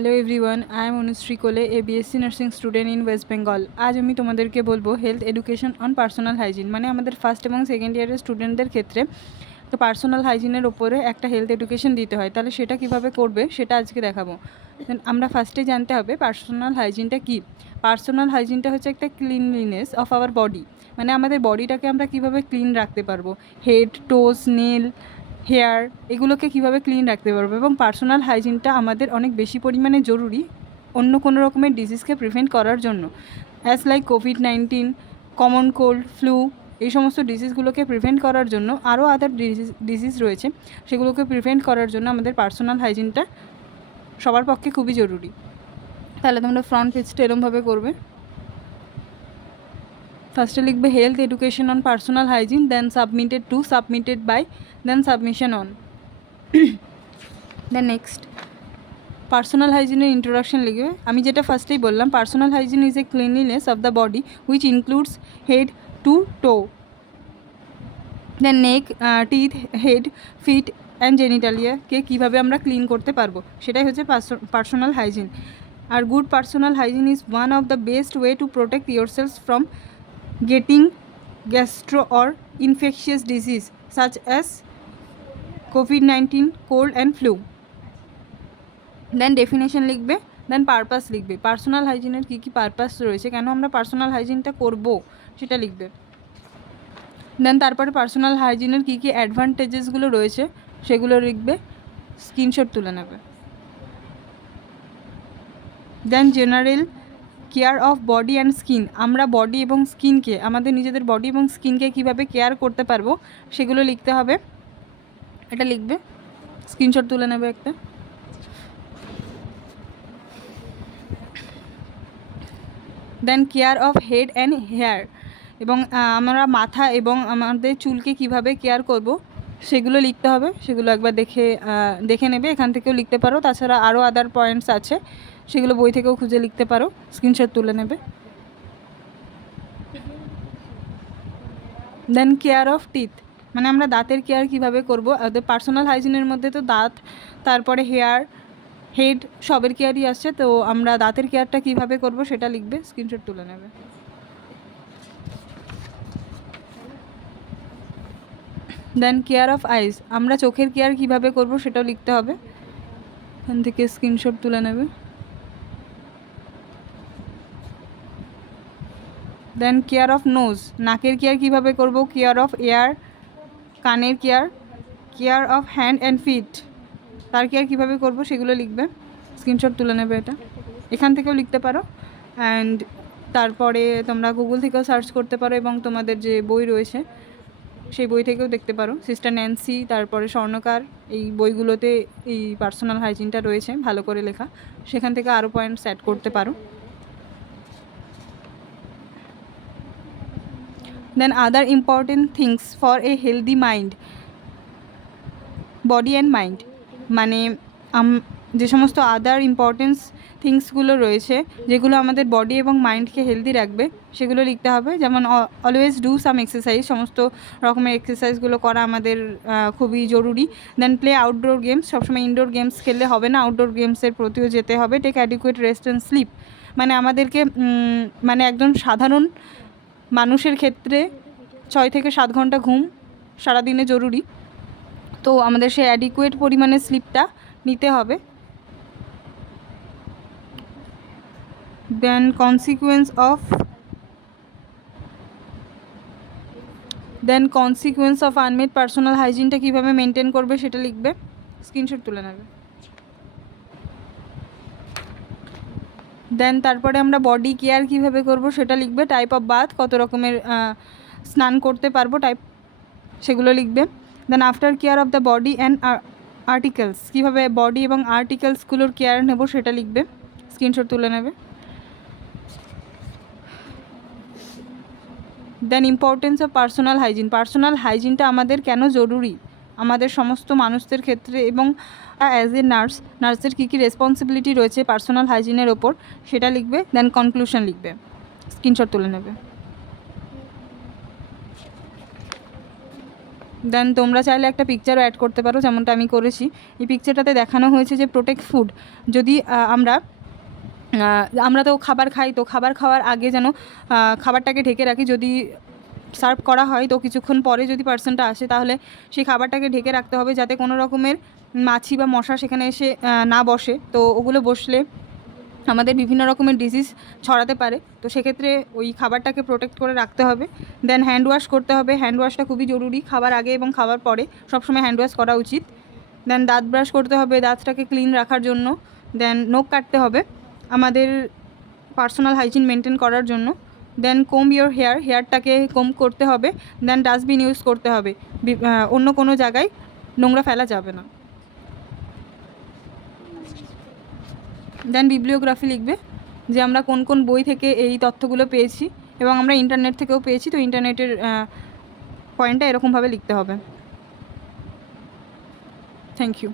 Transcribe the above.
Hello everyone, I am Anushree Kole, a BSc nursing student in West Bengal. আজ আমি তোমাদেরকে বলবো health education on personal hygiene, মানে আমাদের ফার্স্ট এবং সেকেন্ড ইয়ারের স্টুডেন্টদের ক্ষেত্রে তো পার্সোনাল হাইজিনের ওপরে একটা হেলথ এডুকেশন দিতে হয়। তাহলে সেটা কিভাবে করবে সেটা আজকে দেখাবো। আমরা ফার্স্টে জানতে হবে পার্সোনাল হাইজিনটা কী। পার্সোনাল হাইজিনটা হচ্ছে একটা ক্লিনলিনেস অফ আওয়ার বডি, মানে আমাদের বডিটাকে আমরা কিভাবে ক্লিন রাখতে পারবো, হেড, টোস, নেল, হেয়ার, এগুলোকে কিভাবে ক্লিন রাখতে পারবো। এবং পার্সোনাল হাইজিনটা আমাদের অনেক বেশি পরিমাণে জরুরি অন্য কোনো রকমের ডিজিজকে প্রিভেন্ট করার জন্য, as like COVID-19, common cold, flu, এই সমস্ত ডিজিজগুলোকে প্রিভেন্ট করার জন্য, আরও আদার ডিজিজ রয়েছে সেগুলোকে প্রিভেন্ট করার জন্য আমাদের পার্সোনাল হাইজিনটা সবার পক্ষে খুবই জরুরি। তাহলে তোমরা ফ্রন্ট পেজটা এরমভাবে করবে। ফার্স্টে লিখবে health education on personal hygiene, then submitted to, submitted by, then submission on. Then next personal হাইজিনের ইন্ট্রোডাকশন লিখবে। আমি যেটা ফার্স্টেই বললাম, personal hygiene is a cleanliness of the body which includes head to toe, then neck, teeth, head, feet and জেনিটালিয়াকে কীভাবে আমরা clean করতে পারবো সেটাই হচ্ছে পার্সোনাল হাইজিন। আর good personal hygiene is one of the best way to protect yourselves from getting gastro or infectious disease such as COVID-19, cold and flu. Then definition লিখবে, then purpose লিখবে। Personal হাইজিনের কী কী purpose রয়েছে, কেন আমরা personal হাইজিনটা করব সেটা লিখবে। দেন তারপরে পার্সোনাল হাইজিনের কী কী অ্যাডভান্টেজেসগুলো রয়েছে সেগুলো লিখবে, স্ক্রিনশট তুলে নেবে। Then general care of body and skin, আমরা বডি এবং স্কিনকে, আমাদের নিজেদের বডি এবং স্কিনকে কীভাবে কেয়ার করতে পারবো সেগুলো লিখতে হবে, এটা লিখবে, স্ক্রিনশট তুলে নেবে একটা। Then care of head and hair, এবং আমরা মাথা এবং আমাদের চুলকে কিভাবে কেয়ার করব সেগুলো লিখতে হবে, সেগুলো একবার দেখে নেবে, এখান থেকেও লিখতে পারো, তাছাড়া আরও আদার পয়েন্টস আছে সেগুলো বই থেকেও খুঁজে লিখতে পারো, স্ক্রিনশট তুলে নেবে। দেন কেয়ার অফ টিথ, মানে আমরা দাঁতের কেয়ার কীভাবে করব। পার্সোনাল হাইজিনের মধ্যে তো দাঁত, তারপরে হেয়ার, হেড, সবের কেয়ারই আসছে, তো আমরা দাঁতের কেয়ারটা কীভাবে করব সেটা লিখবে, স্ক্রিনশট তুলে নেবে। দেন কেয়ার অফ আইস, আমরা চোখের কেয়ার কীভাবে করব সেটাও লিখতে হবে, এখান থেকে স্ক্রিনশট তুলে নেবে। দেন কেয়ার অফ নোজ, নাকের কেয়ার কীভাবে করব, কেয়ার অফ এয়ার, কানের care, care of hand and feet, তার কেয়ার কীভাবে করব সেগুলো লিখবে, স্ক্রিনশট তুলে নেবে, এটা এখান থেকেও লিখতে পারো। অ্যান্ড তারপরে তোমরা গুগল থেকেও সার্চ করতে পারো, এবং তোমাদের যে বই রয়েছে সেই বই থেকেও দেখতে পারো, সিস্টার ন্যান্সি, তারপরে স্বর্ণকার, এই বইগুলোতে এই পার্সোনাল হাইজিনটা রয়েছে ভালো করে লেখা, সেখান থেকে আরও পয়েন্টস অ্যাড করতে পারো। Then other important things for a healthy mind, body and mind, মানে যে সমস্ত আদার ইম্পর্টেন্স থিংসগুলো রয়েছে যেগুলো আমাদের বডি এবং মাইন্ডকে হেলদি রাখবে সেগুলো লিখতে হবে। যেমন অলওয়েজ ডু সাম এক্সারসাইজ, সমস্ত রকমের এক্সারসাইজগুলো করা আমাদের খুবই জরুরি। দেন প্লে আউটডোর গেমস, সবসময় ইনডোর গেমস খেললে হবে না, আউটডোর গেমসের প্রতিও যেতে হবে। Take adequate rest and sleep, মানে আমাদেরকে মানে একজন সাধারণ মানুষের ক্ষেত্রে 6 থেকে 7 ঘন্টা ঘুম সারাদিনে জরুরি, তো আমাদের সেই অ্যাডিকুয়েট পরিমাণে স্লিপটা নিতে হবে। দেন কনসিকুয়েন্স অফ আনমেড পার্সোনাল হাইজিনটা কীভাবে মেনটেন করবে সেটা লিখবে, স্ক্রিনশট তুলে নেবে। দেন তারপরে আমরা বডি কেয়ার কীভাবে করব সেটা লিখবে, টাইপ অফ বাথ, কত রকমের স্নান করতে পারবো টাইপ, সেগুলো লিখবে। Then after care of the body and articles, কীভাবে বডি এবং আর্টিকেলসগুলোর কেয়ার নেব সেটা লিখবে, স্ক্রিনশট তুলে নেবে। Then importance of personal hygiene, personal হাইজিনটা আমাদের কেন জরুরি আমাদের সমস্ত মানুষদের ক্ষেত্রে, এবং অ্যাজ এ নার্সের কী কী রেসপন্সিবিলিটি রয়েছে পার্সোনাল হাইজিনের ওপর সেটা লিখবে। দেন কনক্লুশন লিখবে, স্ক্রিনশট তুলে নেবে। দেন তোমরা চাইলে একটা পিকচারও অ্যাড করতে পারো, যেমনটা আমি করেছি। এই পিকচারটাতে দেখানো হয়েছে যে প্রোটেক্ট ফুড, যদি আমরা তো খাবার খাই, তো খাবার খাওয়ার আগে যেন খাবারটাকে ঢেকে রাখি। যদি সার্ভ করা হয় তো কিছুক্ষণ পরে যদি পার্সনটা আসে, তাহলে সেই খাবারটাকে ঢেকে রাখতে হবে, যাতে কোনো রকমের মাছি বা মশা সেখানে এসে না বসে। তো ওগুলো বসলে আমাদের বিভিন্ন রকমের ডিজিজ ছড়াতে পারে। তো সেক্ষেত্রে ওই খাবারটাকে প্রোটেক্ট করে রাখতে হবে। দেন হ্যান্ড ওয়াশ করতে হবে, হ্যান্ড ওয়াশটা খুবই জরুরি। খাবার আগে এবং খাবার পরে সবসময় হ্যান্ড ওয়াশ করা উচিত। দেন দাঁত ব্রাশ করতে হবে দাঁতটাকে ক্লিন রাখার জন্য। দেন নখ কাটতে হবে আমাদের পার্সোনাল হাইজিন মেনটেন করার জন্য। দেন কোম্ব ইয়োর হেয়ারটাকে কোম্ব করতে হবে। দেন ডাস্টবিন ইউজ করতে হবে, অন্য কোনো জায়গায় নোংরা ফেলা যাবে না। দেন বিবলিওগ্রাফি লিখবে, যে আমরা কোন কোন বই থেকে এই তথ্যগুলো পেয়েছি, এবং আমরা ইন্টারনেট থেকেও পেয়েছি। তো ইন্টারনেটের পয়েন্টটা এরকমভাবে লিখতে হবে। Thank you.